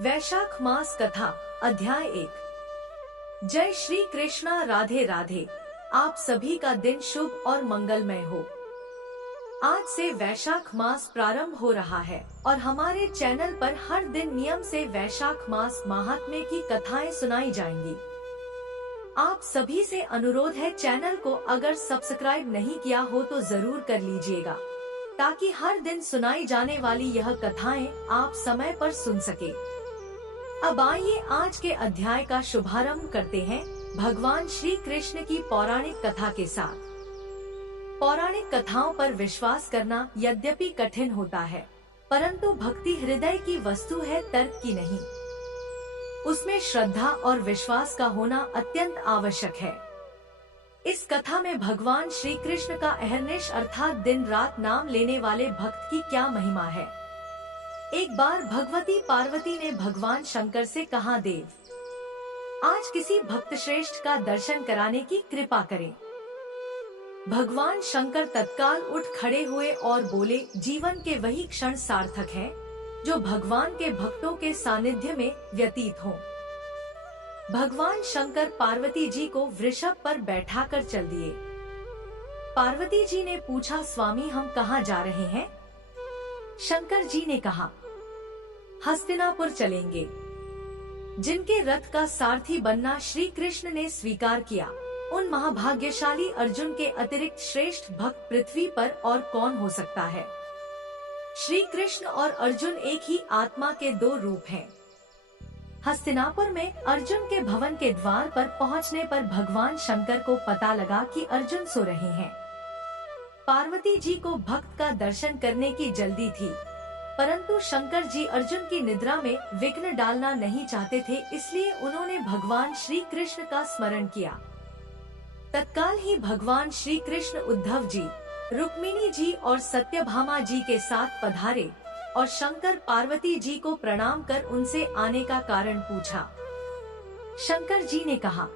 वैशाख मास कथा अध्याय 1। जय श्री कृष्णा। राधे राधे। आप सभी का दिन शुभ और मंगलमय हो। आज से वैशाख मास प्रारंभ हो रहा है और हमारे चैनल पर हर दिन नियम से वैशाख मास महात्म्य की कथाएं सुनाई जाएंगी। आप सभी से अनुरोध है, चैनल को अगर सब्सक्राइब नहीं किया हो तो जरूर कर लीजिएगा, ताकि हर दिन सुनाई जाने वाली यह कथाएं आप समय पर सुन सके। अब आइए आज के अध्याय का शुभारंभ करते हैं भगवान श्री कृष्ण की पौराणिक कथा के साथ। पौराणिक कथाओं पर विश्वास करना यद्यपि कठिन होता है, परंतु भक्ति हृदय की वस्तु है, तर्क की नहीं। उसमें श्रद्धा और विश्वास का होना अत्यंत आवश्यक है। इस कथा में भगवान श्री कृष्ण का अहर्निश अर्थात दिन रात नाम लेने वाले भक्त की क्या महिमा है। एक बार भगवती पार्वती ने भगवान शंकर से कहा, देव, आज किसी भक्त श्रेष्ठ का दर्शन कराने की कृपा करें। भगवान शंकर तत्काल उठ खड़े हुए और बोले, जीवन के वही क्षण सार्थक हैं, जो भगवान के भक्तों के सानिध्य में व्यतीत हों। भगवान शंकर पार्वती जी को वृषभ पर बैठाकर चल दिए। पार्वती जी ने पूछा, स्वामी हम कहाँ जा रहे हैं? शंकर जी ने कहा, हस्तिनापुर चलेंगे। जिनके रथ का सारथी बनना श्री कृष्ण ने स्वीकार किया, उन महाभाग्यशाली अर्जुन के अतिरिक्त श्रेष्ठ भक्त पृथ्वी पर और कौन हो सकता है। श्री कृष्ण और अर्जुन एक ही आत्मा के दो रूप हैं। हस्तिनापुर में अर्जुन के भवन के द्वार पर पहुंचने पर भगवान शंकर को पता लगा कि अर्जुन सो रहे हैं। पार्वती जी को भक्त का दर्शन करने की जल्दी थी, परंतु शंकर जी अर्जुन की निद्रा में विघ्न डालना नहीं चाहते थे, इसलिए उन्होंने भगवान श्री कृष्ण का स्मरण किया। तत्काल ही भगवान श्री कृष्ण उद्धव जी, रुक्मिणी जी और सत्यभामा जी के साथ पधारे और शंकर पार्वती जी को प्रणाम कर उनसे आने का कारण पूछा। शंकर जी ने कहा,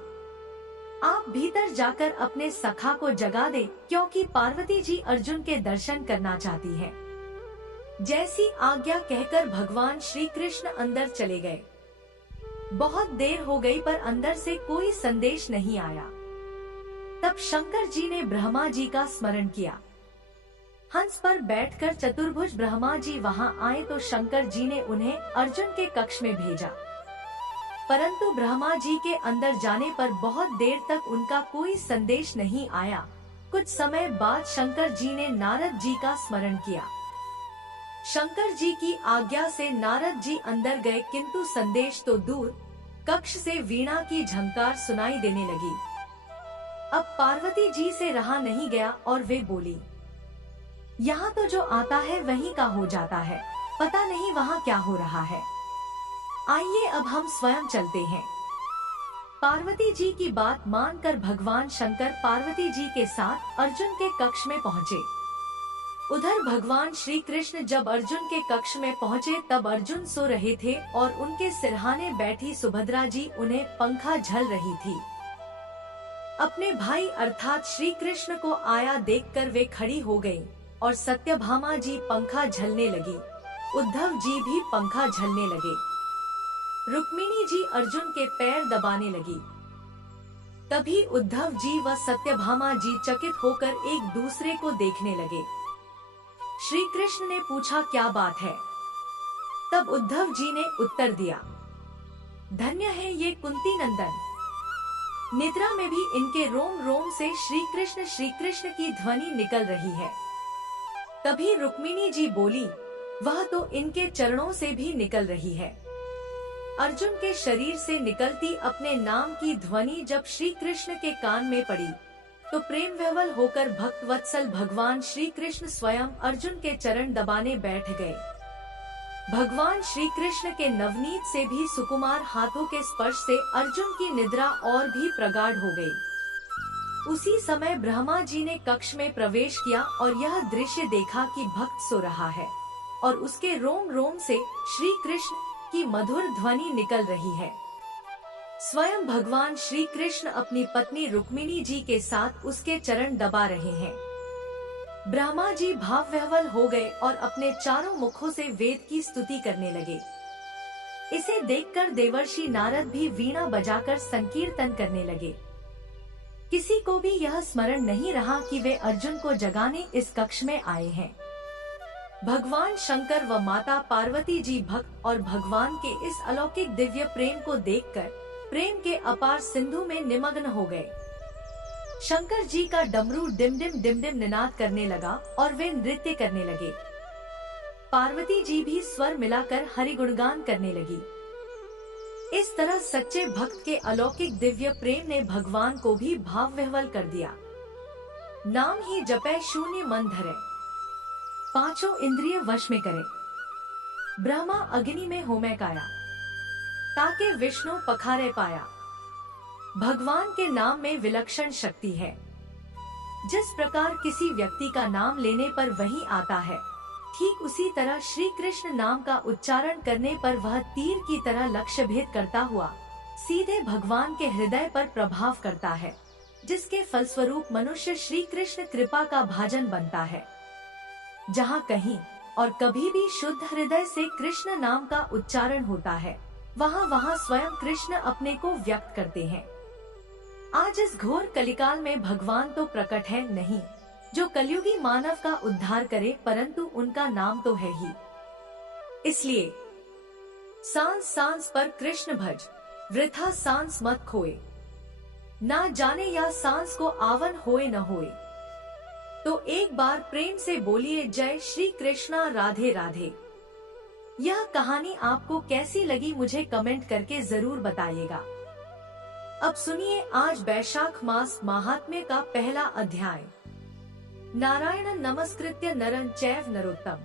आप भीतर जाकर अपने सखा को जगा दे, क्योंकि पार्वती जी अर्जुन के दर्शन करना चाहती है। जैसी आज्ञा कहकर भगवान श्री कृष्ण अंदर चले गए। बहुत देर हो गई पर अंदर से कोई संदेश नहीं आया। तब शंकर जी ने ब्रह्मा जी का स्मरण किया। हंस पर बैठकर चतुर्भुज ब्रह्मा जी वहां आए तो शंकर जी ने उन्हें अर्जुन के कक्ष में भेजा, परंतु ब्रह्मा जी के अंदर जाने पर बहुत देर तक उनका कोई संदेश नहीं आया। कुछ समय बाद शंकर जी ने नारद जी का स्मरण किया। शंकर जी की आज्ञा से नारद जी अंदर गए, किंतु संदेश तो दूर, कक्ष से वीणा की झंकार सुनाई देने लगी। अब पार्वती जी से रहा नहीं गया और वे बोली, यहाँ तो जो आता है वहीं का हो जाता है, पता नहीं वहाँ क्या हो रहा है। आइए अब हम स्वयं चलते हैं। पार्वती जी की बात मानकर भगवान शंकर पार्वती जी के साथ अर्जुन के कक्ष में पहुँचे। उधर भगवान श्री कृष्ण जब अर्जुन के कक्ष में पहुँचे तब अर्जुन सो रहे थे और उनके सिरहाने बैठी सुभद्रा जी उन्हें पंखा झल रही थी। अपने भाई अर्थात श्री कृष्ण को आया देखकर वे खड़ी हो गयी और सत्यभामा जी पंखा झलने लगी। उद्धव जी भी पंखा झलने लगे। रुक्मिणी जी अर्जुन के पैर दबाने लगी। तभी उद्धव जी व सत्यभामा जी चकित होकर एक दूसरे को देखने लगे। श्री कृष्ण ने पूछा, क्या बात है? तब उद्धव जी ने उत्तर दिया, धन्य है ये कुंती नंदन, निद्रा में भी इनके रोम रोम से श्री कृष्ण की ध्वनि निकल रही है। तभी रुक्मिणी जी बोली, वह तो इनके चरणों से भी निकल रही है। अर्जुन के शरीर से निकलती अपने नाम की ध्वनि जब श्री कृष्ण के कान में पड़ी तो प्रेम विह्वल होकर भक्त वत्सल भगवान श्री कृष्ण स्वयं अर्जुन के चरण दबाने बैठ गए। भगवान श्री कृष्ण के नवनीत से भी सुकुमार हाथों के स्पर्श से अर्जुन की निद्रा और भी प्रगाढ़ हो गई। उसी समय ब्रह्मा जी ने कक्ष में प्रवेश किया और यह दृश्य देखा कि भक्त सो रहा है और उसके रोम रोम से श्री कृष्ण की मधुर ध्वनि निकल रही है। स्वयं भगवान श्री कृष्ण अपनी पत्नी रुक्मिणी जी के साथ उसके चरण दबा रहे हैं। ब्रह्मा जी भाव विह्वल हो गए और अपने चारों मुखों से वेद की स्तुति करने लगे। इसे देखकर देवर्षि नारद भी वीणा बजाकर संकीर्तन करने लगे। किसी को भी यह स्मरण नहीं रहा कि वे अर्जुन को जगाने इस कक्ष में आए हैं। भगवान शंकर व माता पार्वती जी भक्त और भगवान के इस अलौकिक दिव्य प्रेम को देखकर प्रेम के अपार सिंधु में निमग्न हो गए। शंकर जी का डमरू dim dim dim dim Ninad करने लगा और वे नृत्य करने लगे। पार्वती जी भी स्वर मिलाकर हरि गुणगान करने लगी। इस तरह सच्चे भक्त के अलौकिक दिव्य प्रेम ने भगवान को भी भाव विह्वल कर दिया। नाम ही जपे शून्य मन धरे, पांचों इंद्रिय वश में करे, ब्रह्मा अग्नि में होमे काया, ताके विष्णु पखारे पाया। भगवान के नाम में विलक्षण शक्ति है। जिस प्रकार किसी व्यक्ति का नाम लेने पर वही आता है, ठीक उसी तरह श्री कृष्ण नाम का उच्चारण करने पर वह तीर की तरह लक्ष्य भेद करता हुआ सीधे भगवान के हृदय पर प्रभाव करता है, जिसके फलस्वरूप मनुष्य श्री कृष्ण कृपा का भाजन बनता है। जहाँ कहीं और कभी भी शुद्ध हृदय से कृष्ण नाम का उच्चारण होता है, वहाँ स्वयं कृष्ण अपने को व्यक्त करते हैं। आज इस घोर कलिकाल में भगवान तो प्रकट है नहीं जो कलयुगी मानव का उद्धार करे, परंतु उनका नाम तो है ही। इसलिए सांस सांस पर कृष्ण भज, वृथा सांस मत खोए, ना जाने या सांस को आवन होए न होए। तो एक बार प्रेम से बोलिए जय श्री कृष्णा, राधे राधे। यह कहानी आपको कैसी लगी मुझे कमेंट करके जरूर बताइएगा। अब सुनिए आज वैशाख मास महात्म्य का पहला अध्याय। नारायण नमस्कृत्य नरं चैव नरोत्तम,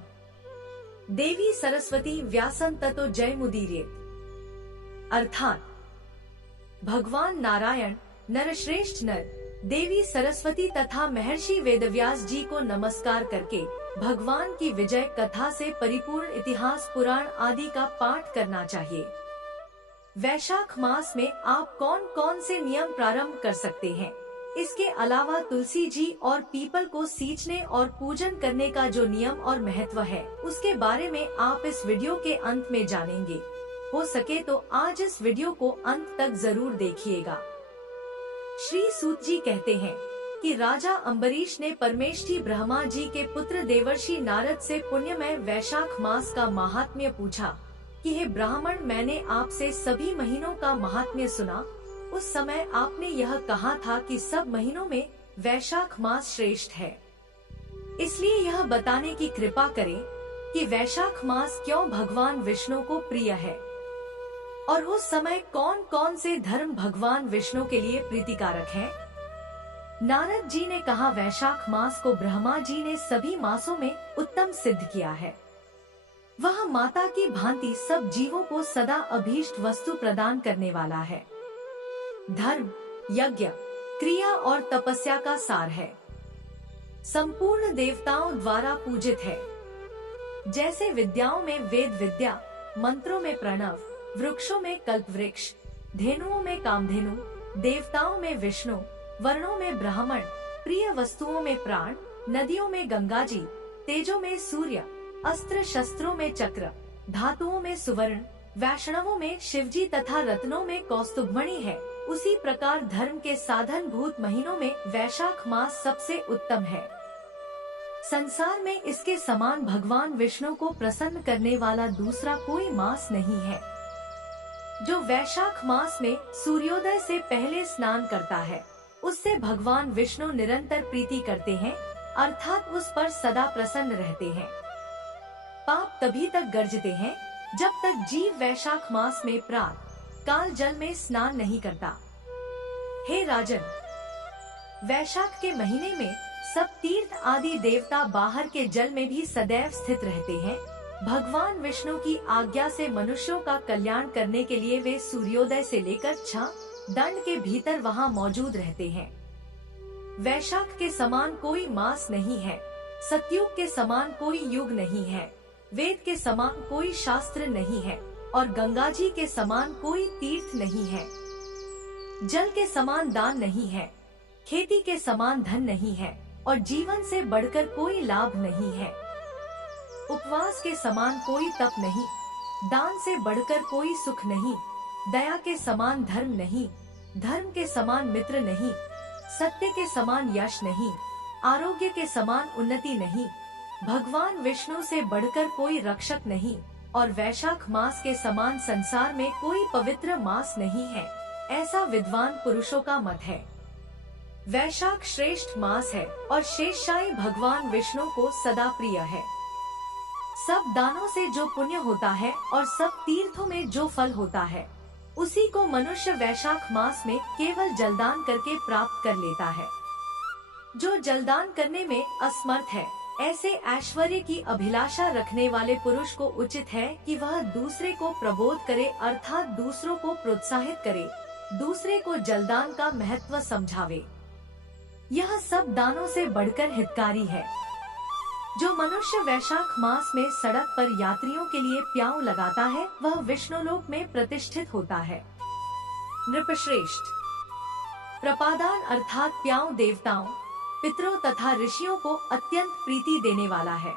देवी सरस्वती व्यासं ततो जयमुदीरयेत्। अर्थात भगवान नारायण, नरश्रेष्ठ नर, देवी सरस्वती तथा महर्षि वेदव्यास जी को नमस्कार करके भगवान की विजय कथा से परिपूर्ण इतिहास पुराण आदि का पाठ करना चाहिए। वैशाख मास में आप कौन कौन से नियम प्रारंभ कर सकते हैं? इसके अलावा तुलसी जी और पीपल को सींचने और पूजन करने का जो नियम और महत्व है, उसके बारे में आप इस वीडियो के अंत में जानेंगे। हो सके तो आज इस वीडियो को अंत तक जरूर देखिएगा। श्री सूत जी कहते हैं कि राजा अम्बरीश ने परमेष्ठी ब्रह्मा जी के पुत्र देवर्षि नारद से पुण्यमय वैशाख मास का महात्म्य पूछा कि हे ब्राह्मण, मैंने आपसे सभी महीनों का महात्म्य सुना। उस समय आपने यह कहा था कि सब महीनों में वैशाख मास श्रेष्ठ है, इसलिए यह बताने की कृपा करें कि वैशाख मास क्यों भगवान विष्णु को प्रिय है और उस समय कौन कौन से धर्म भगवान विष्णु के लिए प्रीतिकारक हैं। नारद जी ने कहा, वैशाख मास को ब्रह्मा जी ने सभी मासों में उत्तम सिद्ध किया है। वह माता की भांति सब जीवों को सदा अभीष्ट वस्तु प्रदान करने वाला है। धर्म, यज्ञ, क्रिया और तपस्या का सार है। संपूर्ण देवताओं द्वारा पूजित है। जैसे विद्याओं में वेद विद्या, मंत्रों में प्रणव, वृक्षों में कल्प वृक्ष, धेनुओं में कामधेनु, देवताओं में विष्णु, वर्णों में ब्राह्मण, प्रिय वस्तुओं में प्राण, नदियों में गंगा जी, तेजों में सूर्य, अस्त्र शस्त्रों में चक्र, धातुओं में सुवर्ण, वैष्णवों में शिवजी तथा रत्नों में कौस्तुभमणि है। उसी प्रकार धर्म के साधन भूत महीनों में वैशाख मास सबसे उत्तम है। संसार में इसके समान भगवान विष्णु को प्रसन्न करने वाला दूसरा कोई मास नहीं है। जो वैशाख मास में सूर्योदय से पहले स्नान करता है, उससे भगवान विष्णु निरंतर प्रीति करते हैं, अर्थात उस पर सदा प्रसन्न रहते हैं। पाप तभी तक गर्जते हैं जब तक जीव वैशाख मास में प्रातः काल जल में स्नान नहीं करता। हे राजन, वैशाख के महीने में सब तीर्थ आदि देवता बाहर के जल में भी सदैव स्थित रहते हैं। भगवान विष्णु की आज्ञा से मनुष्यों का कल्याण करने के लिए वे सूर्योदय से लेकर 6 दंड के भीतर वहां मौजूद रहते हैं। वैशाख के समान कोई मास नहीं है, सतयुग के समान कोई युग नहीं है, वेद के समान कोई शास्त्र नहीं है और गंगा जी के समान कोई तीर्थ नहीं है। जल के समान दान नहीं है, खेती के समान धन नहीं है और जीवन से बढ़कर कोई लाभ नहीं है। उपवास के समान कोई तप नहीं, दान से बढ़कर कोई सुख नहीं, दया के समान धर्म नहीं, धर्म के समान मित्र नहीं, सत्य के समान यश नहीं, आरोग्य के समान उन्नति नहीं, भगवान विष्णु से बढ़कर कोई रक्षक नहीं, और वैशाख मास के समान संसार में कोई पवित्र मास नहीं है, ऐसा विद्वान पुरुषों का मत है। वैशाख श्रेष्ठ मास है और शेषशायी भगवान विष्णु को सदा प्रिय है। सब दानों से जो पुण्य होता है और सब तीर्थों में जो फल होता है, उसी को मनुष्य वैशाख मास में केवल जलदान करके प्राप्त कर लेता है। जो जलदान करने में असमर्थ है, ऐसे ऐश्वर्य की अभिलाषा रखने वाले पुरुष को उचित है कि वह दूसरे को प्रबोध करे, अर्थात दूसरों को प्रोत्साहित करे, दूसरे को जलदान का महत्व समझावे। यह सब दानों से बढ़कर हितकारी है। जो मनुष्य वैशाख मास में सड़क पर यात्रियों के लिए प्याऊ लगाता है, वह विष्णुलोक में प्रतिष्ठित होता है। नृपश्रेष्ठ प्रपादान अर्थात प्याऊ देवताओं, पितरों तथा ऋषियों को अत्यंत प्रीति देने वाला है।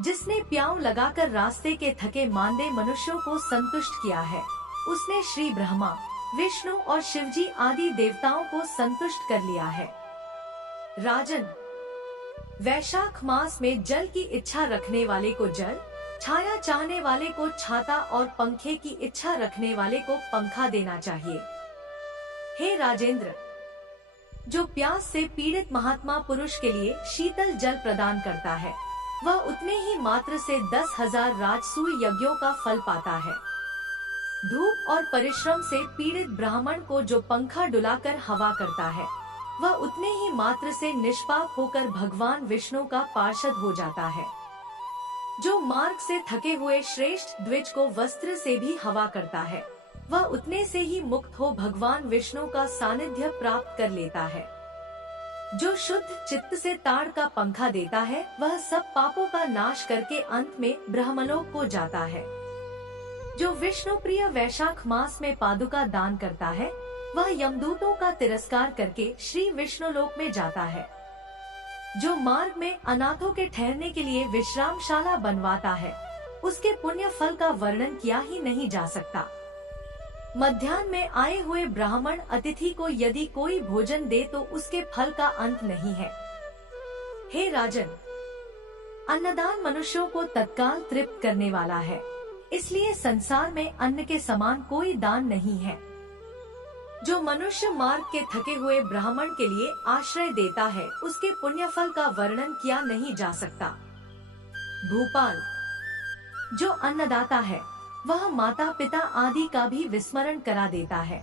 जिसने प्याऊ लगाकर रास्ते के थके मांदे मनुष्यों को संतुष्ट किया है, उसने श्री ब्रह्मा, विष्णु और शिवजी आदि देवताओं को संतुष्ट कर लिया है। राजन, वैशाख मास में जल की इच्छा रखने वाले को जल, छाया चाहने वाले को छाता और पंखे की इच्छा रखने वाले को पंखा देना चाहिए। हे राजेंद्र, जो प्यास से पीड़ित महात्मा पुरुष के लिए शीतल जल प्रदान करता है, वह उतने ही मात्र से 10,000 राजसूय यज्ञों का फल पाता है। धूप और परिश्रम से पीड़ित ब्राह्मण को जो पंखा डुलाकर हवा करता है, वह उतने ही मात्र से निष्पाप होकर भगवान विष्णु का पार्षद हो जाता है। जो मार्ग से थके हुए श्रेष्ठ द्विज को वस्त्र से भी हवा करता है, वह उतने से ही मुक्त हो भगवान विष्णु का सानिध्य प्राप्त कर लेता है। जो शुद्ध चित्त से ताड़ का पंखा देता है, वह सब पापों का नाश करके अंत में ब्रह्मलोक को जाता है। जो विष्णु प्रिय वैशाख मास में पादुका दान करता है, वह यमदूतों का तिरस्कार करके श्री विष्णुलोक में जाता है। जो मार्ग में अनाथों के ठहरने के लिए विश्रामशाला बनवाता है, उसके पुण्य फल का वर्णन किया ही नहीं जा सकता। मध्याह्न में आए हुए ब्राह्मण अतिथि को यदि कोई भोजन दे तो उसके फल का अंत नहीं है। हे राजन, अन्नदान मनुष्यों को तत्काल तृप्त करने वाला है, इसलिए संसार में अन्न के समान कोई दान नहीं है। जो मनुष्य मार्ग के थके हुए ब्राह्मण के लिए आश्रय देता है, उसके पुण्य फल का वर्णन किया नहीं जा सकता। भूपाल, जो अन्नदाता है, वह माता पिता आदि का भी विस्मरण करा देता है,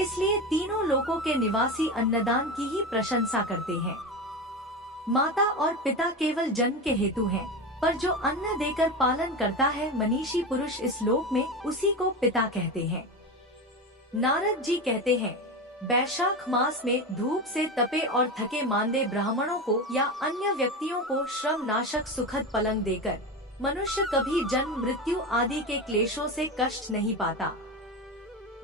इसलिए तीनों लोकों के निवासी अन्नदान की ही प्रशंसा करते हैं। माता और पिता केवल जन्म के हेतु हैं, पर जो अन्न देकर पालन करता है मनीषी पुरुष इस लोक में, उसी को पिता कहते हैं। नारद जी कहते हैं, वैशाख मास में धूप से तपे और थके मांदे ब्राह्मणों को या अन्य व्यक्तियों को श्रम नाशक सुखद पलंग देकर मनुष्य कभी जन्म मृत्यु आदि के क्लेशों से कष्ट नहीं पाता।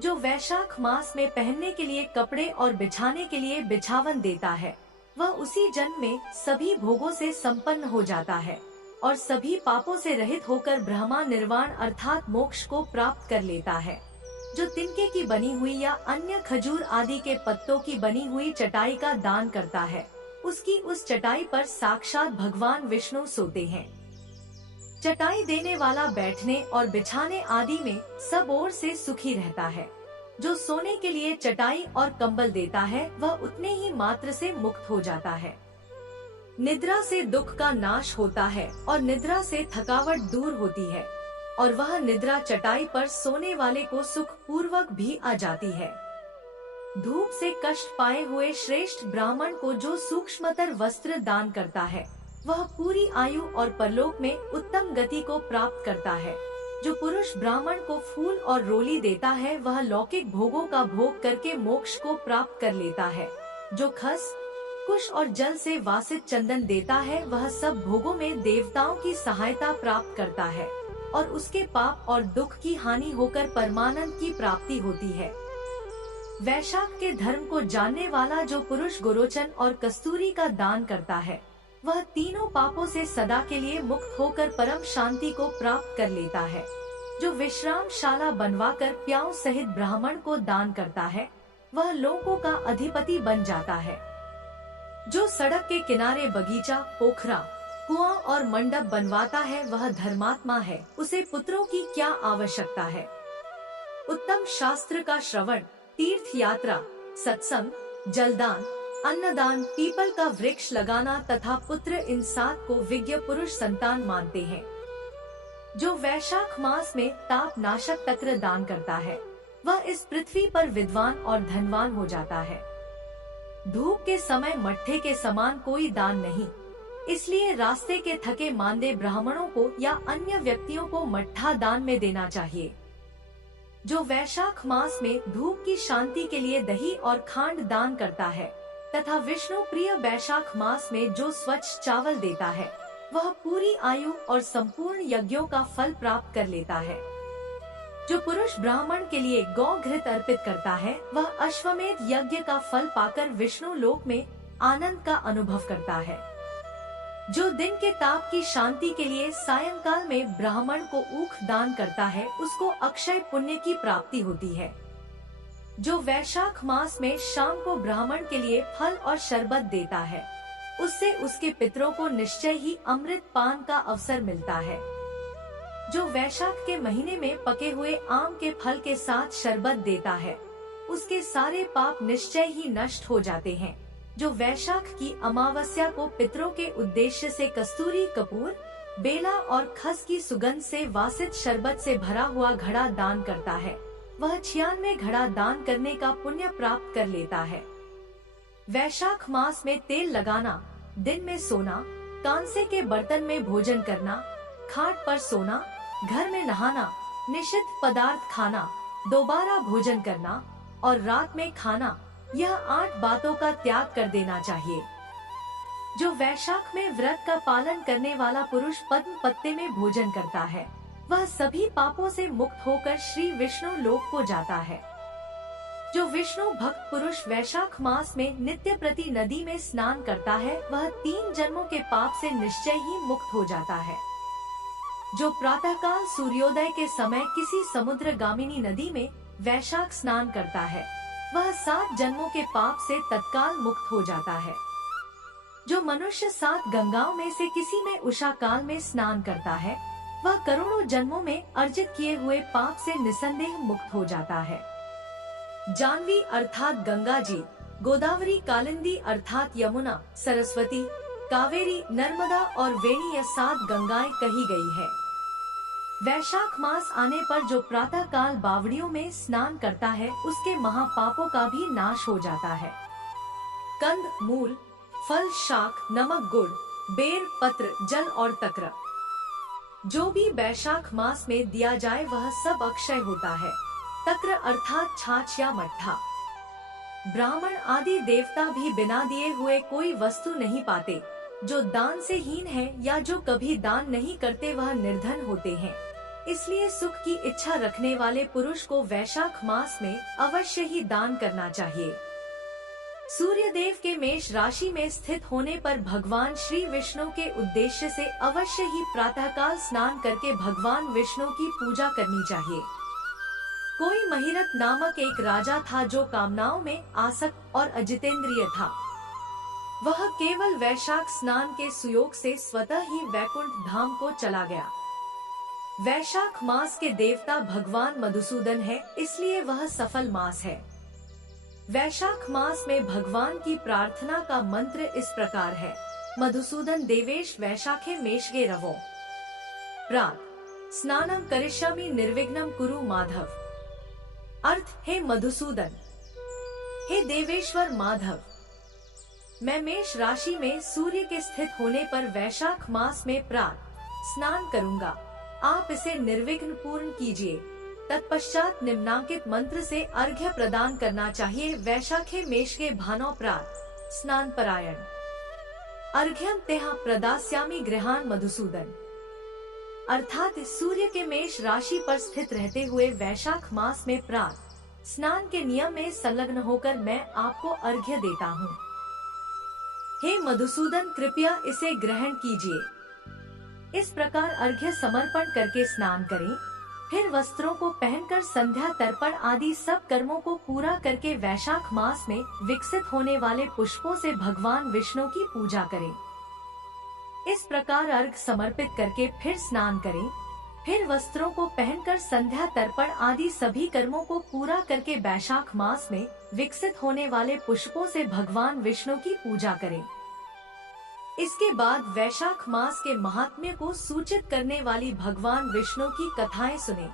जो वैशाख मास में पहनने के लिए कपड़े और बिछाने के लिए बिछावन देता है, वह उसी जन्म में सभी भोगों से संपन्न हो जाता है और सभी पापों से रहित होकर ब्रह्मा निर्वाण अर्थात मोक्ष को प्राप्त कर लेता है। जो तिनके की बनी हुई या अन्य खजूर आदि के पत्तों की बनी हुई चटाई का दान करता है, उसकी उस चटाई पर साक्षात भगवान विष्णु सोते हैं। चटाई देने वाला बैठने और बिछाने आदि में सब ओर से सुखी रहता है। जो सोने के लिए चटाई और कंबल देता है, वह उतने ही मात्र से मुक्त हो जाता है। निद्रा से दुख का नाश होता है और निद्रा से थकावट दूर होती है, और वह निद्रा चटाई पर सोने वाले को सुख पूर्वक भी आ जाती है। धूप से कष्ट पाए हुए श्रेष्ठ ब्राह्मण को जो सूक्ष्मतर वस्त्र दान करता है, वह पूरी आयु और परलोक में उत्तम गति को प्राप्त करता है। जो पुरुष ब्राह्मण को फूल और रोली देता है, वह लौकिक भोगों का भोग करके मोक्ष को प्राप्त कर लेता है। जो खस, कुश और जल से वासित चंदन देता है, वह सब भोगों में देवताओं की सहायता प्राप्त करता है और उसके पाप और दुख की हानि होकर परमानंद की प्राप्ति होती है। वैशाख के धर्म को जानने वाला जो पुरुष गोरोचन और कस्तूरी का दान करता है, वह तीनों पापों से सदा के लिए मुक्त होकर परम शांति को प्राप्त कर लेता है। जो विश्रामशाला बनवाकर प्याऊ सहित ब्राह्मण को दान करता है वह लोगों का अधिपति बन जाता है। जो सड़क के किनारे बगीचा, पोखरा, कुआं और मंडप बनवाता है वह धर्मात्मा है, उसे पुत्रों की क्या आवश्यकता है। उत्तम शास्त्र का श्रवण, तीर्थ यात्रा, सत्संग, जलदान, अन्नदान, पीपल का वृक्ष लगाना तथा पुत्र, इन 7 को विज्ञ पुरुष संतान मानते हैं। जो वैशाख मास में ताप नाशक तक्र दान करता है वह इस पृथ्वी पर विद्वान और धनवान हो जाता है। धूप के समय मट्ठे के समान कोई दान नहीं, इसलिए रास्ते के थके मांदे ब्राह्मणों को या अन्य व्यक्तियों को मट्ठा दान में देना चाहिए। जो वैशाख मास में धूप की शांति के लिए दही और खांड दान करता है तथा विष्णु प्रिय वैशाख मास में जो स्वच्छ चावल देता है वह पूरी आयु और संपूर्ण यज्ञों का फल प्राप्त कर लेता है। जो पुरुष ब्राह्मण के लिए गौ घृत अर्पित करता है वह अश्वमेध यज्ञ का फल पाकर विष्णु लोक में आनंद का अनुभव करता है। जो दिन के ताप की शांति के लिए सायंकाल में ब्राह्मण को ऊख दान करता है उसको अक्षय पुण्य की प्राप्ति होती है। जो वैशाख मास में शाम को ब्राह्मण के लिए फल और शरबत देता है उससे उसके पितरों को निश्चय ही अमृत पान का अवसर मिलता है। जो वैशाख के महीने में पके हुए आम के फल के साथ शरबत देता है उसके सारे पाप निश्चय ही नष्ट हो जाते हैं। जो वैशाख की अमावस्या को पितरों के उद्देश्य से कस्तूरी, कपूर, बेला और खस की सुगंध से वासित शरबत से भरा हुआ घड़ा दान करता है वह 96 घड़ा दान करने का पुण्य प्राप्त कर लेता है। वैशाख मास में तेल लगाना, दिन में सोना, कांसे के बर्तन में भोजन करना, खाट पर सोना, घर में नहाना, निषिद्ध पदार्थ खाना, दोबारा भोजन करना और रात में खाना, यह 8 बातों का त्याग कर देना चाहिए। जो वैशाख में व्रत का पालन करने वाला पुरुष पद्म पत्ते में भोजन करता है वह सभी पापों से मुक्त होकर श्री विष्णु लोक को जाता है। जो विष्णु भक्त पुरुष वैशाख मास में नित्य प्रति नदी में स्नान करता है वह 3 जन्मों के पाप से निश्चय ही मुक्त हो जाता है। जो प्रातःकाल सूर्योदय के समय किसी समुद्रगामिनी नदी में वैशाख स्नान करता है वह 7 जन्मों के पाप से तत्काल मुक्त हो जाता है। जो मनुष्य 7 गंगाओं में से किसी में उषा काल में स्नान करता है वह करोड़ों जन्मों में अर्जित किए हुए पाप से निसंदेह मुक्त हो जाता है। जानवी अर्थात गंगा जी, गोदावरी, कालिंदी अर्थात यमुना, सरस्वती, कावेरी, नर्मदा और वेणी, यह 7 गंगाएं कही गई है। वैशाख मास आने पर जो प्रातः काल बावड़ियों में स्नान करता है उसके महापापों का भी नाश हो जाता है। कंद, मूल, फल, शाक, नमक, गुड़, बेर, पत्र, जल और तक्र जो भी वैशाख मास में दिया जाए वह सब अक्षय होता है। तक्र अर्थात छाछ या मट्ठा। ब्राह्मण आदि देवता भी बिना दिए हुए कोई वस्तु नहीं पाते। जो दान से हीन है या जो कभी दान नहीं करते वह निर्धन होते हैं। इसलिए सुख की इच्छा रखने वाले पुरुष को वैशाख मास में अवश्य ही दान करना चाहिए। सूर्य देव के मेष राशि में स्थित होने पर भगवान श्री विष्णु के उद्देश्य से अवश्य ही प्रातःकाल स्नान करके भगवान विष्णु की पूजा करनी चाहिए। कोई महिरथ नामक एक राजा था जो कामनाओं में आसक्त और अजितेंद्रिय था। वह केवल वैशाख स्नान के सुयोग से स्वतः ही वैकुंठ धाम को चला गया। वैशाख मास के देवता भगवान मधुसूदन है, इसलिए वह सफल मास है। वैशाख मास में भगवान की प्रार्थना का मंत्र इस प्रकार है। मधुसूदन देवेश वैशाखे मेषगे रवो प्रात स्नानम करिष्यामि निर्विघ्नं कुरु माधव। अर्थ, हे मधुसूदन, हे देवेश्वर माधव, मैं मेष राशि में सूर्य के स्थित होने पर वैशाख मास में प्रात स्नान करूंगा। आप इसे निर्विघ्न पूर्ण कीजिए। तत्पश्चात निम्नांकित मंत्र से अर्घ्य प्रदान करना चाहिए। वैशाखे मेषगे भानौ प्रात स्नान परायण अर्घ्यम तेहा प्रदास्यामि गृहान मधुसूदन। अर्थात सूर्य के मेष राशि पर स्थित रहते हुए वैशाख मास में प्रात स्नान के नियम में संलग्न होकर मैं आपको अर्घ्य देता हूँ। हे मधुसूदन, कृपया इसे ग्रहण कीजिए। इस प्रकार अर्घ्य समर्पण करके स्नान करें। फिर वस्त्रों को पहनकर संध्या तर्पण आदि सब कर्मों को पूरा करके वैशाख मास में विकसित होने वाले पुष्पों से भगवान विष्णु की पूजा करें। इस प्रकार अर्घ समर्पित करके फिर स्नान करें। फिर वस्त्रों को पहनकर संध्या तर्पण आदि सभी कर्मों को पूरा करके वैशाख मास में विकसित होने वाले पुष्पों से भगवान विष्णु की पूजा करें। इसके बाद वैशाख मास के महात्म्य को सूचित करने वाली भगवान विष्णु की कथाएं सुनें।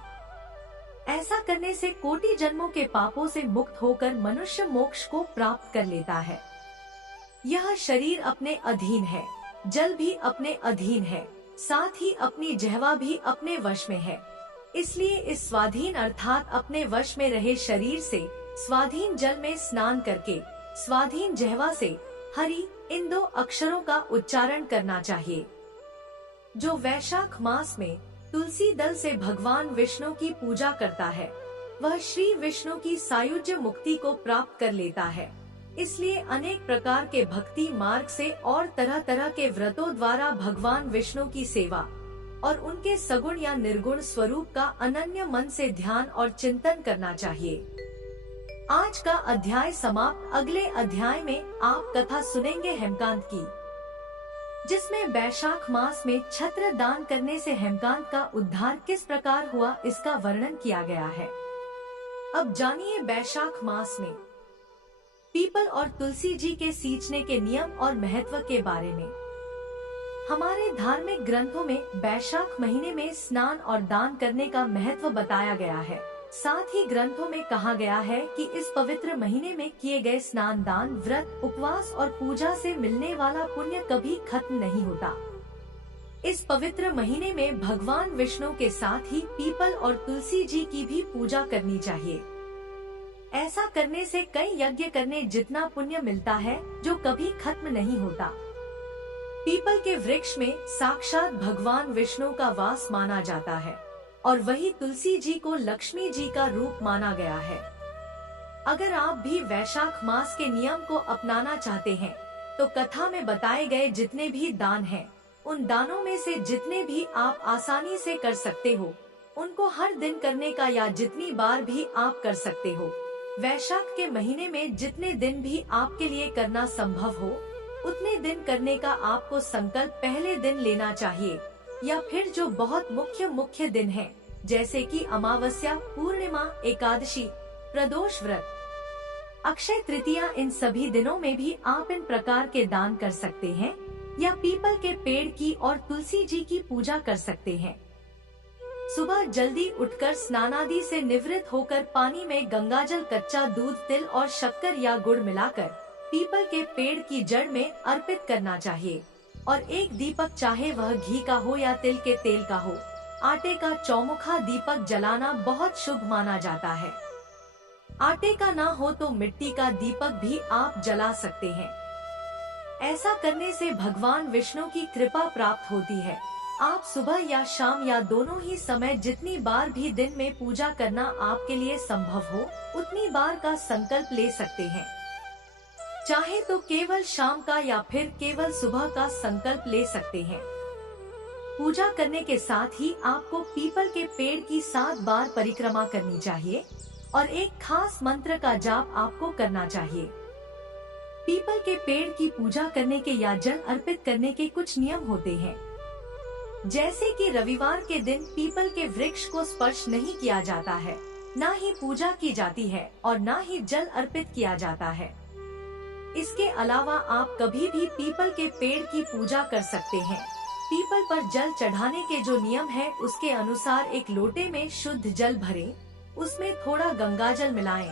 ऐसा करने से कोटि जन्मों के पापों से मुक्त होकर मनुष्य मोक्ष को प्राप्त कर लेता है। यह शरीर अपने अधीन है, जल भी अपने अधीन है, साथ ही अपनी जिह्वा भी अपने वश में है। इसलिए इस स्वाधीन अर्थात अपने वश में रहे शरीर से स्वाधीन जल में स्नान करके स्वाधीन जिह्वा से हरि इन दो अक्षरों का उच्चारण करना चाहिए। जो वैशाख मास में तुलसी दल से भगवान विष्णु की पूजा करता है वह श्री विष्णु की सायुज्य मुक्ति को प्राप्त कर लेता है। इसलिए अनेक प्रकार के भक्ति मार्ग से और तरह तरह के व्रतों द्वारा भगवान विष्णु की सेवा और उनके सगुण या निर्गुण स्वरूप का अनन्य मन से ध्यान और चिंतन करना चाहिए। आज का अध्याय समाप्त। अगले अध्याय में आप कथा सुनेंगे हेमकांत की, जिसमें वैशाख मास में छत्र दान करने से हेमकांत का उद्धार किस प्रकार हुआ इसका वर्णन किया गया है। अब जानिए वैशाख मास में पीपल और तुलसी जी के सींचने के नियम और महत्व के बारे में। हमारे धार्मिक ग्रंथों में वैशाख महीने में स्नान और दान करने का महत्व बताया गया है। साथ ही ग्रंथों में कहा गया है कि इस पवित्र महीने में किए गए स्नान, दान, व्रत, उपवास और पूजा से मिलने वाला पुण्य कभी खत्म नहीं होता। इस पवित्र महीने में भगवान विष्णु के साथ ही पीपल और तुलसी जी की भी पूजा करनी चाहिए। ऐसा करने से कई यज्ञ करने जितना पुण्य मिलता है जो कभी खत्म नहीं होता। पीपल के वृक्ष में साक्षात भगवान विष्णु का वास माना जाता है और वही तुलसी जी को लक्ष्मी जी का रूप माना गया है। अगर आप भी वैशाख मास के नियम को अपनाना चाहते हैं तो कथा में बताए गए जितने भी दान हैं, उन दानों में से जितने भी आप आसानी से कर सकते हो उनको हर दिन करने का या जितनी बार भी आप कर सकते हो। वैशाख के महीने में जितने दिन भी आपके लिए करना संभव हो उतने दिन करने का आपको संकल्प पहले दिन लेना चाहिए, या फिर जो बहुत मुख्य दिन हैं, जैसे कि अमावस्या, पूर्णिमा, एकादशी, प्रदोष व्रत, अक्षय तृतीया, इन सभी दिनों में भी आप इन प्रकार के दान कर सकते हैं या पीपल के पेड़ की और तुलसी जी की पूजा कर सकते हैं। सुबह जल्दी उठकर स्नानादि से निवृत्त होकर पानी में गंगाजल, कच्चा दूध, तिल और शक्कर या गुड़ मिलाकर पीपल के पेड़ की जड़ में अर्पित करना चाहिए और एक दीपक, चाहे वह घी का हो या तिल के तेल का हो, आटे का चौमुखा दीपक जलाना बहुत शुभ माना जाता है। आटे का ना हो तो मिट्टी का दीपक भी आप जला सकते हैं। ऐसा करने से भगवान विष्णु की कृपा प्राप्त होती है। आप सुबह या शाम या दोनों ही समय जितनी बार भी दिन में पूजा करना आपके लिए संभव हो उतनी बार का संकल्प ले सकते हैं। चाहे तो केवल शाम का या फिर केवल सुबह का संकल्प ले सकते हैं। पूजा करने के साथ ही आपको पीपल के पेड़ की 7 बार परिक्रमा करनी चाहिए और एक खास मंत्र का जाप आपको करना चाहिए। पीपल के पेड़ की पूजा करने के या जल अर्पित करने के कुछ नियम होते हैं, जैसे कि रविवार के दिन पीपल के वृक्ष को स्पर्श नहीं किया जाता है, न ही पूजा की जाती है और न ही जल अर्पित किया जाता है। इसके अलावा आप कभी भी पीपल के पेड़ की पूजा कर सकते हैं। पीपल पर जल चढ़ाने के जो नियम है उसके अनुसार एक लोटे में शुद्ध जल भरें, उसमें थोड़ा गंगाजल मिलाएं,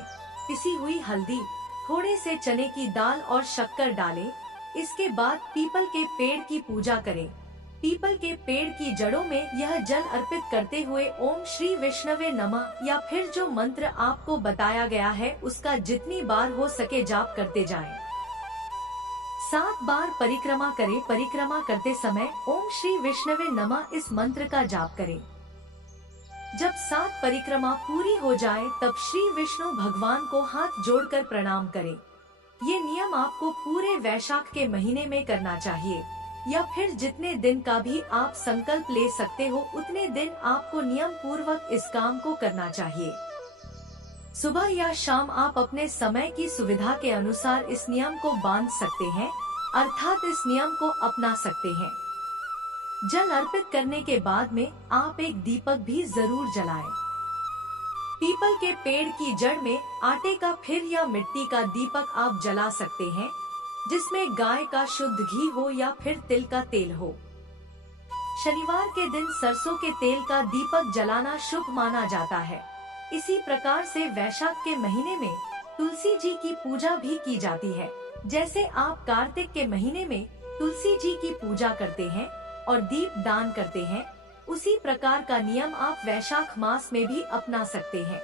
पिसी हुई हल्दी, थोड़े से चने की दाल और शक्कर डालें। इसके बाद पीपल के पेड़ की पूजा करें। पीपल के पेड़ की जड़ों में यह जल अर्पित करते हुए ओम श्री विष्णवे नमः या फिर जो मंत्र आपको बताया गया है उसका जितनी बार हो सके जाप करते जाएं। 7 बार परिक्रमा करें। परिक्रमा करते समय ओम श्री विष्णवे नमः इस मंत्र का जाप करें। जब 7 परिक्रमा पूरी हो जाए तब श्री विष्णु भगवान को हाथ जोड़कर प्रणाम करें। ये नियम आपको पूरे वैशाख के महीने में करना चाहिए। या फिर जितने दिन का भी आप संकल्प ले सकते हो उतने दिन आपको नियम पूर्वक इस काम को करना चाहिए। सुबह या शाम आप अपने समय की सुविधा के अनुसार इस नियम को बांध सकते हैं, अर्थात इस नियम को अपना सकते हैं। जल अर्पित करने के बाद में आप एक दीपक भी जरूर जलाएं। पीपल के पेड़ की जड़ में आटे का फिर या मिट्टी का दीपक आप जला सकते हैं, जिसमें गाय का शुद्ध घी हो या फिर तिल का तेल हो। शनिवार के दिन सरसों के तेल का दीपक जलाना शुभ माना जाता है। इसी प्रकार से वैशाख के महीने में तुलसी जी की पूजा भी की जाती है। जैसे आप कार्तिक के महीने में तुलसी जी की पूजा करते हैं और दीप दान करते हैं, उसी प्रकार का नियम आप वैशाख मास में भी अपना सकते हैं।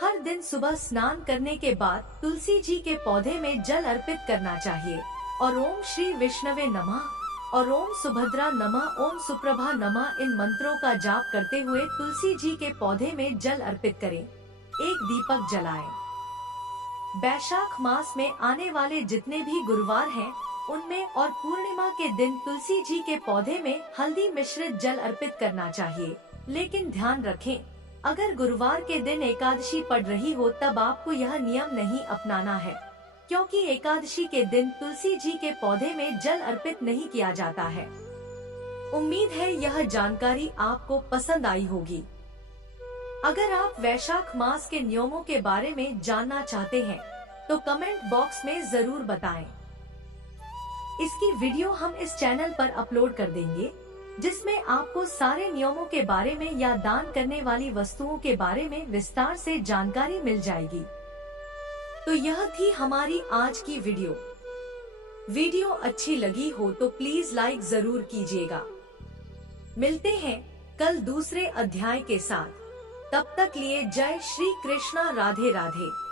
हर दिन सुबह स्नान करने के बाद तुलसी जी के पौधे में जल अर्पित करना चाहिए और ओम श्री विष्णवे नमः और ओम सुभद्रा नमः, ओम सुप्रभा नमः इन मंत्रों का जाप करते हुए तुलसी जी के पौधे में जल अर्पित करें। एक दीपक जलाएं। वैशाख मास में आने वाले जितने भी गुरुवार हैं, उनमें और पूर्णिमा के दिन तुलसी जी के पौधे में हल्दी मिश्रित जल अर्पित करना चाहिए। लेकिन ध्यान रखें, अगर गुरुवार के दिन एकादशी पड़ रही हो तब आपको यह नियम नहीं अपनाना है, क्योंकि एकादशी के दिन तुलसी जी के पौधे में जल अर्पित नहीं किया जाता है। उम्मीद है यह जानकारी आपको पसंद आई होगी। अगर आप वैशाख मास के नियमों के बारे में जानना चाहते हैं तो कमेंट बॉक्स में जरूर बताएं। इसकी वीडियो हम इस चैनल पर अपलोड कर देंगे, जिसमें आपको सारे नियमों के बारे में या दान करने वाली वस्तुओं के बारे में विस्तार से जानकारी मिल जाएगी। तो यह थी हमारी आज की वीडियो। वीडियो अच्छी लगी हो तो प्लीज लाइक जरूर कीजिएगा। मिलते हैं कल दूसरे अध्याय के साथ। तब तक लिए जय श्री कृष्णा, राधे राधे।